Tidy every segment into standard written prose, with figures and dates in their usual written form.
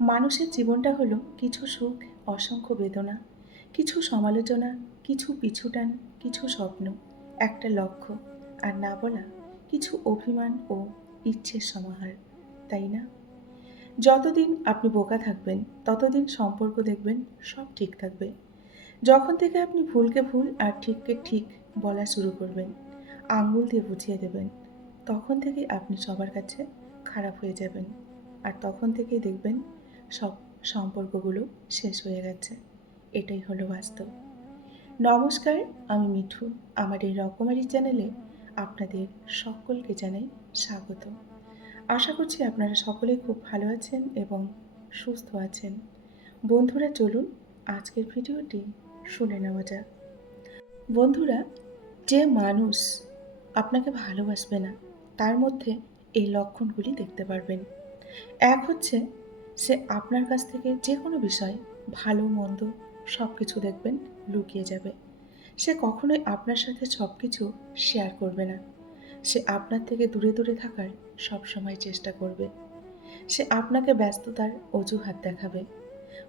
মানুষের জীবনটা হলো কিছু সুখ, অসংখ্য বেদনা, কিছু সমালোচনা, কিছু পিছুটান, কিছু স্বপ্ন, একটা লক্ষ্য, আর না বলা কিছু অভিমান ও ইচ্ছের সমাহার, তাই না? যতদিন আপনি বোকা থাকবেন, ততদিন সম্পর্ক দেখবেন সব ঠিক থাকবে। যখন থেকে আপনি ভুলকে ভুল আর ঠিককে ঠিক বলা শুরু করবেন, আঙ্গুল দিয়ে বুঝিয়ে দেবেন, তখন থেকেই আপনি সবার কাছে খারাপ হয়ে যাবেন। আর তখন থেকেই দেখবেন সব সম্পর্কগুলো শেষ হয়ে গেছে। এটাই হলো বাস্তব। নমস্কার, আমি মিঠু। আমার এই রকমারি চ্যানেলে আপনাদের সকলকে জানাই স্বাগত। আশা করছি আপনারা সকলেই খুব ভালো আছেন এবং সুস্থ আছেন। বন্ধুরা, চলুন আজকের ভিডিওটি শুনে নেওয়া যাক। বন্ধুরা, যে মানুষ আপনাকে ভালোবাসবে না, তার মধ্যে এই লক্ষণগুলি দেখতে পারবেন। এক হচ্ছে, সে আপনার কাছ থেকে যে কোনো বিষয়, ভালো মন্দ সব কিছু দেখবেন লুকিয়ে যাবে। সে কখনোই আপনার সাথে সব কিছু শেয়ার করবে না। সে আপনার থেকে দূরে দূরে থাকার সবসময় চেষ্টা করবে। সে আপনাকে ব্যস্ততার অজুহাত দেখাবে।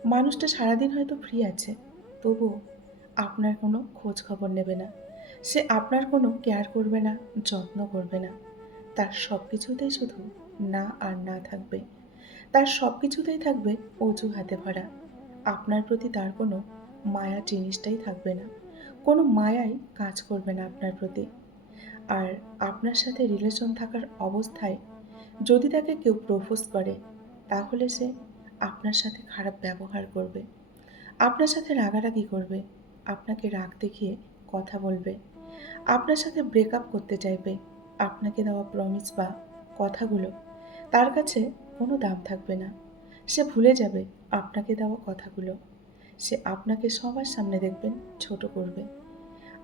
মানুষটা সারাদিন হয়তো ফ্রি আছে, তবুও আপনার কোনো খোঁজ খবর নেবে না। সে আপনার কোনো কেয়ার করবে না, যত্ন করবে না। তার সব কিছুতেই শুধু না আর না থাকবে। তার সব কিছুতেই থাকবে অজুহাতে ভরা। আপনার প্রতি তার কোনো মায়া জিনিসটাই থাকবে না। কোনো মায়াই কাজ করবে না আপনার প্রতি। আর আপনার সাথে রিলেশন থাকার অবস্থায় যদি তাকে কেউ প্রপোজ করে, তাহলে সে আপনার সাথে খারাপ ব্যবহার করবে, আপনার সাথে রাগারাগি করবে, আপনাকে রাগ দেখিয়ে কথা বলবে, আপনার সাথে ব্রেকআপ করতে চাইবে। আপনাকে দেওয়া প্রমিস বা কথাগুলো তার কাছে কোনো দাম থাকবে না। সে ভুলে যাবে আপনাকে দেওয়া কথাগুলো। সে আপনাকে সবার সামনে দেখবেন ছোট করবে।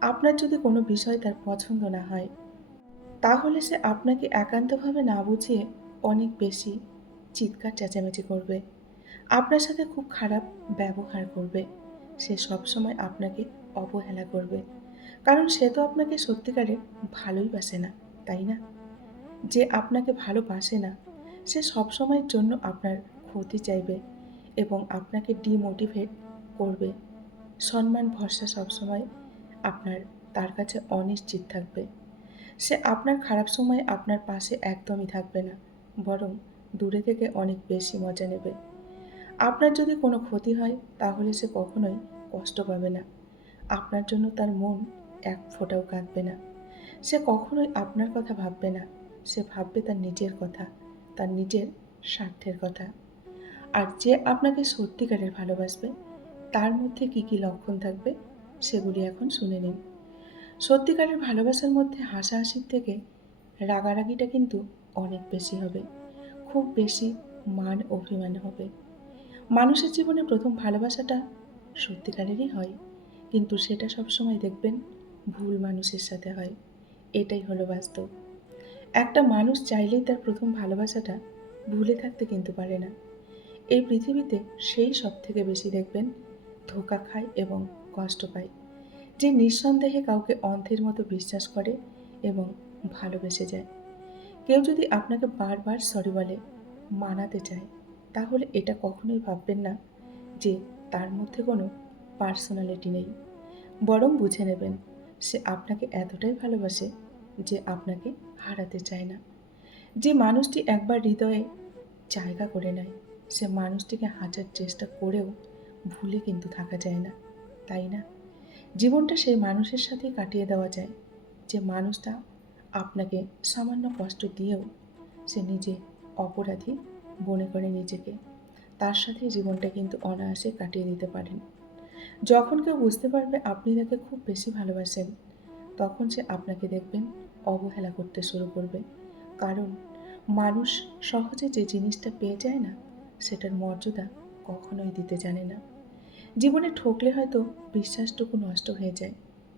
আপনার যদি কোনো বিষয় তার পছন্দ না হয়, তাহলে সে আপনাকে একান্তভাবে না বুঝিয়ে অনেক বেশি চিৎকার চেঁচামেচি করবে। আপনার সাথে খুব খারাপ ব্যবহার করবে। সে সবসময় আপনাকে অবহেলা করবে। কারণ সে তো আপনাকে সত্যিকারের ভালোই বাসে না, তাই না? যে আপনাকে ভালোবাসে না, সে সবসময়ের জন্য আপনার ক্ষতি চাইবে এবং আপনাকে ডিমোটিভেট করবে। সম্মান ভরসা সবসময় আপনার তার কাছে অনিশ্চিত থাকবে। সে আপনার খারাপ সময়ে আপনার পাশে একদমই থাকবে না, বরং দূরে থেকে অনেক বেশি মজা নেবে। আপনার যদি কোনো ক্ষতি হয়, তাহলে সে কখনোই কষ্ট পাবে না। আপনার জন্য তার মন এক ফোঁটাও কাঁদবে না। সে কখনোই আপনার কথা ভাববে না। সে ভাববে তার নিজের কথা, তার নিজের স্বার্থের কথা। আর যে আপনাকে সত্যিকারের ভালোবাসবে, তার মধ্যে কী কী লক্ষণ থাকবে, সেগুলি এখন শুনে নিন। সত্যিকারের ভালোবাসার মধ্যে হাসাহাসির থেকে রাগারাগিটা কিন্তু অনেক বেশি হবে। খুব বেশি মান অভিমান হবে। মানুষের জীবনে প্রথম ভালোবাসাটা সত্যিকারেরই হয়, কিন্তু সেটা সবসময় দেখবেন ভুল মানুষের সাথে হয়। এটাই হলো বাস্তব। একটা মানুষ চাইলেই তার প্রথম ভালোবাসাটা ভুলে থাকতে কিন্তু পারে না। এই পৃথিবীতে সেই সবথেকে বেশি দেখবেন ধোঁকা খায় এবং কষ্ট পায়, যে নিঃসন্দেহে কাউকে অন্ধের মতো বিশ্বাস করে এবং ভালোবেসে যায়। কেউ যদি আপনাকে বারবার সরি বলে, মানাতে চায়, তাহলে এটা কখনোই ভাববেন না যে তার মধ্যে কোনো পার্সোনালিটি নেই। বরং বুঝে নেবেন সে আপনাকে এতটাই ভালোবাসে যে আপনাকে হারাতে চায় না। যে মানুষটি একবার হৃদয়ে জায়গা করে নেয়, সে মানুষটিকে হাজার চেষ্টা করেও ভুলে কিন্তু থাকা যায় না, তাই না? জীবনটা সেই মানুষের সাথেই কাটিয়ে দেওয়া যায়, যে মানুষটা আপনাকে সামান্য কষ্ট দিয়েও সে নিজে অপরাধী মনে করে নিজেকে। তার সাথে জীবনটা কিন্তু অনায়াসে কাটিয়ে দিতে পারেন। যখন কেউ বুঝতে পারবে আপনি তাকে খুব বেশি ভালোবাসেন, তখন সে আপনাকে দেখবেন অবহেলা করতে শুরু করবে। কারণ মানুষ সহজে যে জিনিসটা পেয়ে যায় না, সেটার মর্যাদা কখনোই দিতে জানে না। জীবনে ঠকলে হয়তো বিশ্বাসটুকু নষ্ট হয়ে যায়,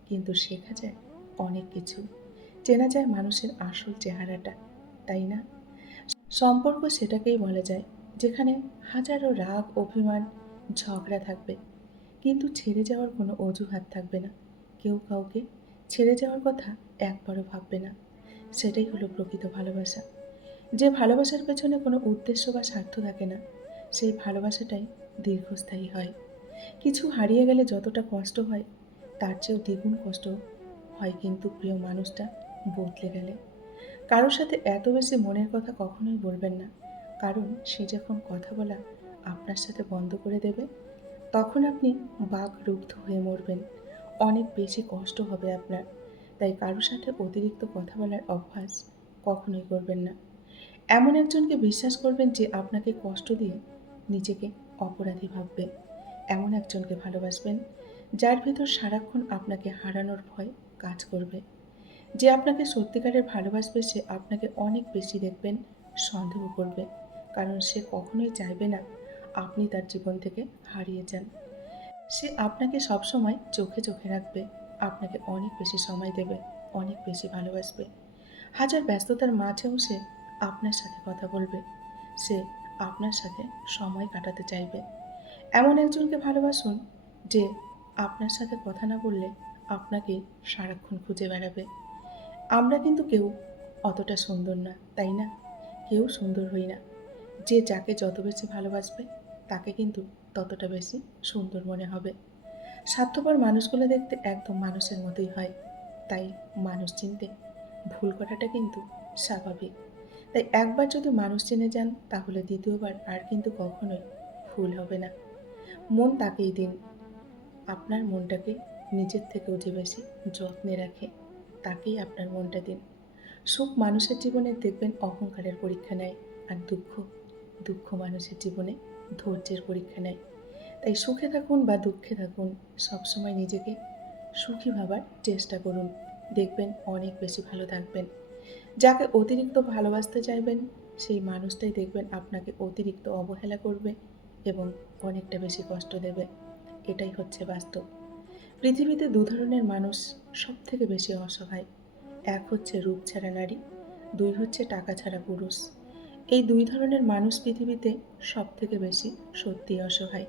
কিন্তু শেখা যায় অনেক কিছু। চেনা যায় মানুষের আসল চেহারাটা, তাই না? সম্পর্ক সেটাকেই বলা যায় যেখানে হাজারো রাগ, অভিমান, ঝগড়া থাকবে, কিন্তু ছেড়ে যাওয়ার কোনো অজুহাত থাকবে না। কেউ কাউকে ছেড়ে যাওয়ার কথা একবারও ভাববে না। সেটাই হলো প্রকৃত ভালোবাসা। যে ভালোবাসার পেছনে কোনো উদ্দেশ্য বা স্বার্থ থাকে না, সেই ভালোবাসাটাই দীর্ঘস্থায়ী হয়। কিছু হারিয়ে গেলে যতটা কষ্ট হয় তার চেয়েও দ্বিগুণ কষ্ট হয় কিন্তু প্রিয় মানুষটা বদলে গেলে। কারোর সাথে এত বেশি মনের কথা কখনোই বলবেন না, কারণ সে যখন কথা বলা আপনার সাথে বন্ধ করে দেবে তখন আপনি বাকরুদ্ধ হয়ে মরবেন। অনেক বেশি কষ্ট হবে আপনার। তাই কারোর সাথে অতিরিক্ত কথা বলার অভ্যাস কখনোই করবেন না। এমন একজনকে বিশ্বাস করবেন যে আপনাকে কষ্ট দিয়ে নিজেকে অপরাধী ভাববে। এমন একজনকে ভালোবাসবেন যার ভেতর সারাক্ষণ আপনাকে হারানোর ভয় কাজ করবে। যে আপনাকে সত্যিকারের ভালোবাসবে সে আপনাকে অনেক বেশি দেখবেন সন্দেহ করবে, কারণ সে কখনোই চাইবে না আপনি তার জীবন থেকে হারিয়ে যান। সে আপনাকে সবসময় চোখে চোখে রাখবে, আপনাকে অনেক বেশি সময় দেবে, অনেক বেশি ভালোবাসবে। হাজার ব্যস্ততার মাঝেও সে আপনার সাথে কথা বলবে, সে আপনার সাথে সময় কাটাতে চাইবে। এমন একজনকে ভালোবাসুন যে আপনার সাথে কথা না বললে আপনাকে সারাক্ষণ খুঁজে বেড়াবে। আমরা কিন্তু কেউ অতটা সুন্দর না, তাই না? কেউ সুন্দর হই না। যে যাকে যত বেশি ভালোবাসবে তাকে কিন্তু ততটা বেশি সুন্দর মনে হবে। স্বার্থপর মানুষগুলো দেখতে একদম মানুষের মতোই হয়। তাই মানুষ চিনতে ভুল করাটা কিন্তু স্বাভাবিক। তাই একবার যদি মানুষ চিনে যান তাহলে দ্বিতীয়বার আর কিন্তু কখনোই ভুল হবে না। মন তাকেই দিন, আপনার মনটাকে নিজের থেকেও যে বেশি যত্নে রাখে তাকেই আপনার মনটা দিন। সুখ মানুষের জীবনে দেখবেন অহংকারের পরীক্ষা নেয়, আর দুঃখ দুঃখ মানুষের জীবনে ধৈর্যের পরীক্ষা নেয়। তাই সুখে থাকুন বা দুঃখে থাকুন সবসময় নিজেকে সুখী ভাবার চেষ্টা করুন, দেখবেন অনেক বেশি ভালো থাকবেন। যাকে অতিরিক্ত ভালোবাসতে চাইবেন সেই মানুষটাই দেখবেন আপনাকে অতিরিক্ত অবহেলা করবে এবং অনেকটা বেশি কষ্ট দেবে। এটাই হচ্ছে বাস্তব। পৃথিবীতে দু ধরনের মানুষ সব থেকে বেশি অসহায়। এক হচ্ছে রূপ ছাড়া নারী, দুই হচ্ছে টাকা ছাড়া পুরুষ। এই দুই ধরনের মানুষ পৃথিবীতে সব থেকে বেশি সত্যি অসহায়।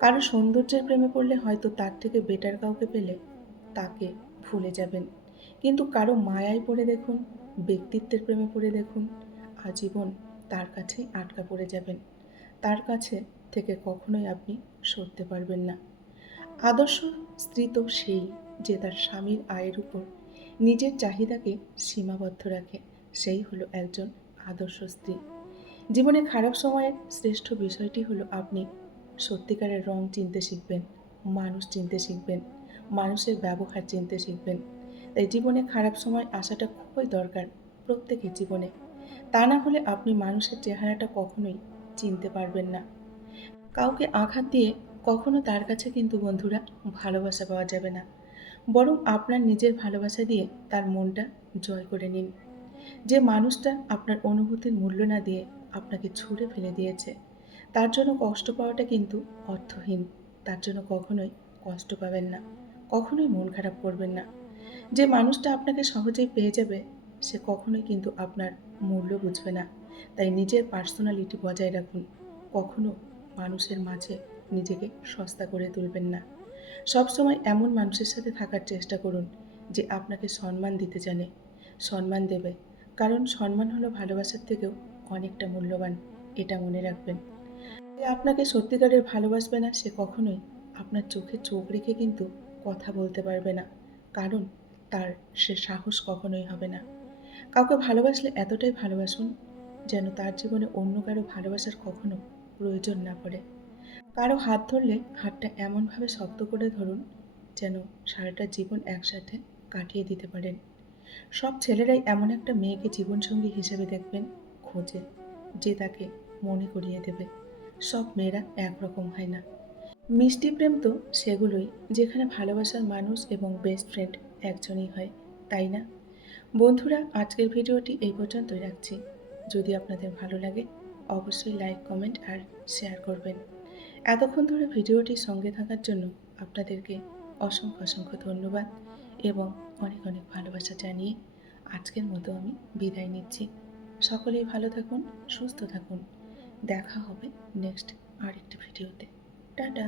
কারো সৌন্দর্যের প্রেমে পড়লে হয়তো তার থেকে বেটার কাউকে পেলে তাকে ভুলে যাবেন, কিন্তু কারো মায়ায় পড়ে দেখুন, ব্যক্তিত্বের প্রেমে পড়ে দেখুন, আজীবন তার কাছেই আটকা পড়ে যাবেন। তার কাছে থেকে কখনোই আপনি সরতে পারবেন না। আদর্শ স্ত্রী তো সেই যে তার স্বামীর আয়ের উপর নিজের চাহিদাকে সীমাবদ্ধ রাখে, সেই হলো একজন আদর্শ স্ত্রী। জীবনে খারাপ সময়ের শ্রেষ্ঠ বিষয়টি হলো আপনি সত্যিকারের রং চিনতে শিখবেন, মানুষ চিনতে শিখবেন, মানুষের ব্যবহার চিনতে শিখবেন। তাই জীবনে খারাপ সময় আসাটা খুবই দরকার প্রত্যেকের জীবনে। তা না হলে আপনি মানুষের চেহারাটা কখনোই চিনতে পারবেন না। কাউকে আঘাত দিয়ে কখনো তার কাছে কিন্তু বন্ধুরা ভালোবাসা পাওয়া যাবে না, বরং আপনার নিজের ভালোবাসা দিয়ে তার মনটা জয় করে নিন। যে মানুষটা আপনার অনুভূতির মূল্য না দিয়ে আপনাকে ছুঁড়ে ফেলে দিয়েছে তার জন্য কষ্ট পাওয়াটা কিন্তু অর্থহীন। তার জন্য কখনোই কষ্ট পাবেন না, কখনোই মন খারাপ করবেন না। যে মানুষটা আপনাকে সহজেই পেয়ে যাবে সে কখনোই কিন্তু আপনার মূল্য বুঝবে না। তাই নিজের পার্সোনালিটি বজায় রাখুন, কখনো মানুষের মাঝে নিজেকে সস্তা করে তুলবেন না। সবসময় এমন মানুষের সাথে থাকার চেষ্টা করুন যে আপনাকে সম্মান দিতে জানে, সম্মান দেবে, কারণ সম্মান হলো ভালোবাসার থেকেও অনেকটা মূল্যবান। এটা মনে রাখবেন। যে আপনাকে সত্যিকারের ভালোবাসবে না সে কখনোই আপনার চোখে চোখ রেখে কিন্তু কথা বলতে পারবে না, কারণ তার সে সাহস কখনোই হবে না। কাউকে ভালোবাসলে এতটাই ভালোবাসুন যেন তার জীবনে অন্য কারো ভালোবাসার কখনো প্রয়োজন না পড়ে। কারো হাত ধরলে হাতটা এমনভাবে শক্ত করে ধরুন যেন সারাটা জীবন একসাথে কাটিয়ে দিতে পারেন। সব ছেলেরাই এমন একটা মেয়েকে জীবনসঙ্গী হিসেবে দেখবেন খোঁজে, যে তাকে মনে করিয়ে দেবে। সব মেয়েরা একরকম হয় না। মিষ্টি প্রেম তো সেগুলোই যেখানে ভালোবাসার মানুষ এবং বেস্ট ফ্রেন্ড একজনই হয়, তাই না? বন্ধুরা, আজকের ভিডিওটি এই পর্যন্তই রাখছি। যদি আপনাদের ভালো লাগে অবশ্যই লাইক, কমেন্ট আর শেয়ার করবেন। এতক্ষণ ধরে ভিডিওটির সঙ্গে থাকার জন্য আপনাদেরকে অসংখ্য অসংখ্য ধন্যবাদ এবং অনেক অনেক ভালোবাসা জানিয়ে আজকের মতো আমি বিদায় নিচ্ছি। সকলেই ভালো থাকুন, সুস্থ থাকুন। দেখা হবে নেক্সট আরেকটি ভিডিওতে। টাটা।